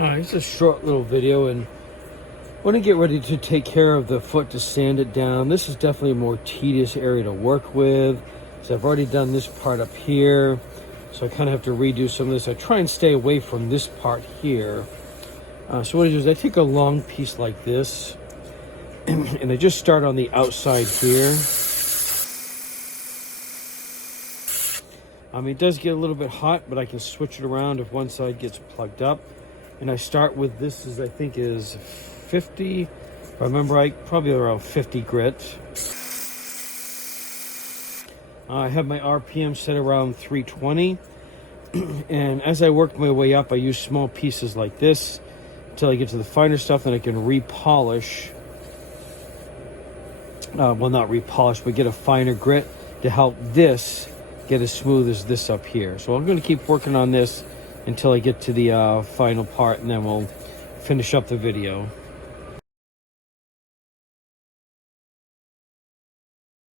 It's a short little video, and when I get ready to take care of the foot to sand it down, this is definitely a more tedious area to work with. So I've already done this part up here, so I kind of have to redo some of this. I try and stay away from this part here. So what I do is I take a long piece like this, and I just start on the outside here. It does get a little bit hot, but I can switch it around if one side gets plugged up. And I start with this, I think is 50, if I remember right, probably around 50 grit. I have my RPM set around 320. And as I work my way up, I use small pieces like this until I get to the finer stuff, and I can repolish. Well, not repolish, but get a finer grit to help this get as smooth as this up here. So I'm going to keep working on this until I get to the final part, and then we'll finish up the video.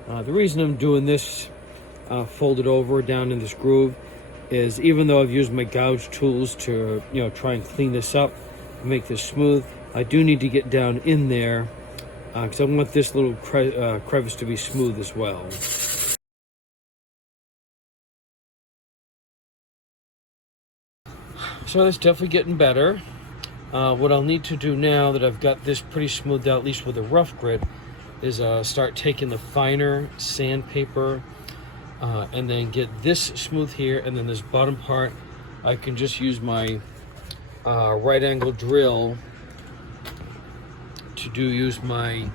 The reason I'm doing this folded over down in this groove is, even though I've used my gouge tools to try and clean this up, make this smooth, I do need to get down in there because I want this little crevice to be smooth as well. So that's definitely getting better. What I'll need to do now that I've got this pretty smoothed out, at least with a rough grit, is start taking the finer sandpaper and then get this smooth here, and then this bottom part I can just use my right angle drill to use my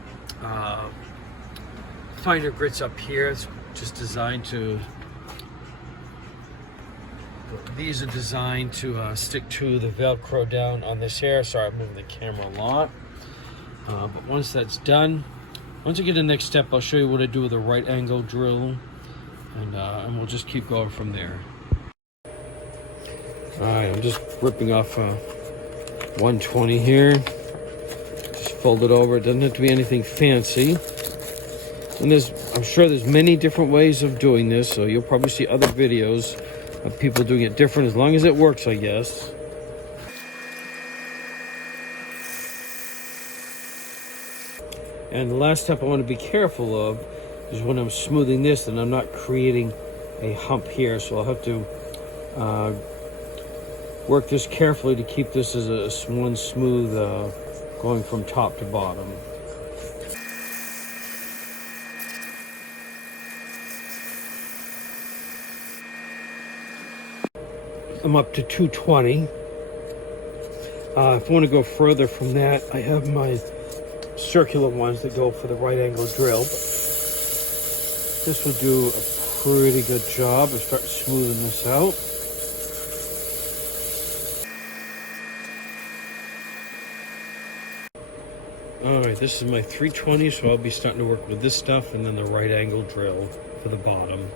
finer grits up here. It's just designed to, these are designed to stick to the Velcro down on this here. Sorry, I'm moving the camera a lot. But once that's done, once I get to the next step, I'll show you what I do with a right angle drill, and we'll just keep going from there. All right, I'm just ripping off 120 here. Just fold it over. It doesn't have to be anything fancy. And I'm sure there's many different ways of doing this, so you'll probably see other videos of people doing it different, as long as it works, I guess. And the last step I want to be careful of is when I'm smoothing this, and I'm not creating a hump here, so I'll have to work this carefully to keep this as one smooth going from top to bottom. I'm up to 220. If I want to go further from that, I have my circular ones that go for the right angle drill. This will do a pretty good job of start smoothing this out. Alright, this is my 320, so I'll be starting to work with this stuff and then the right angle drill for the bottom.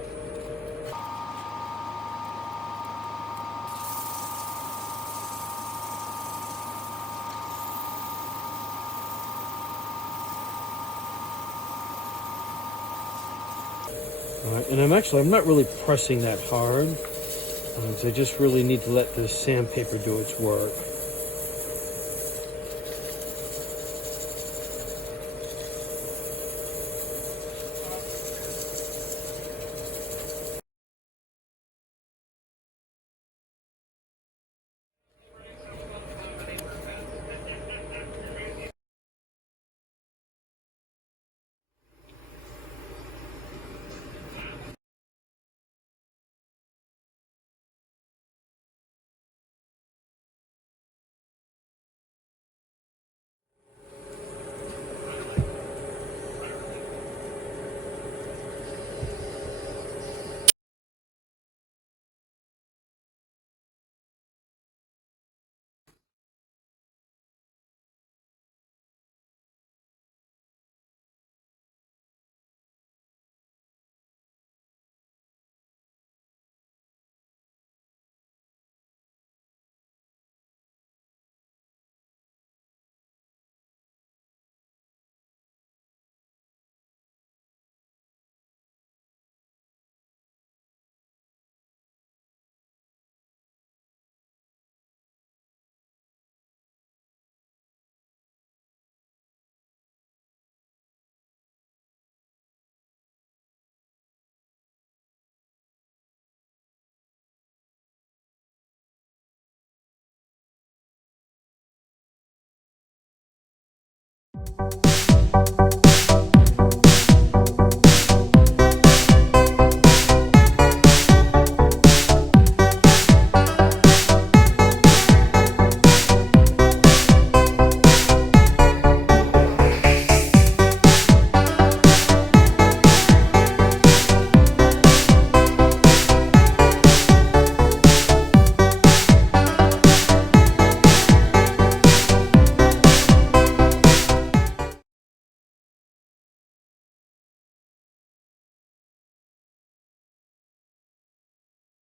And I'm not really pressing that hard, because I just really need to let the sandpaper do its work.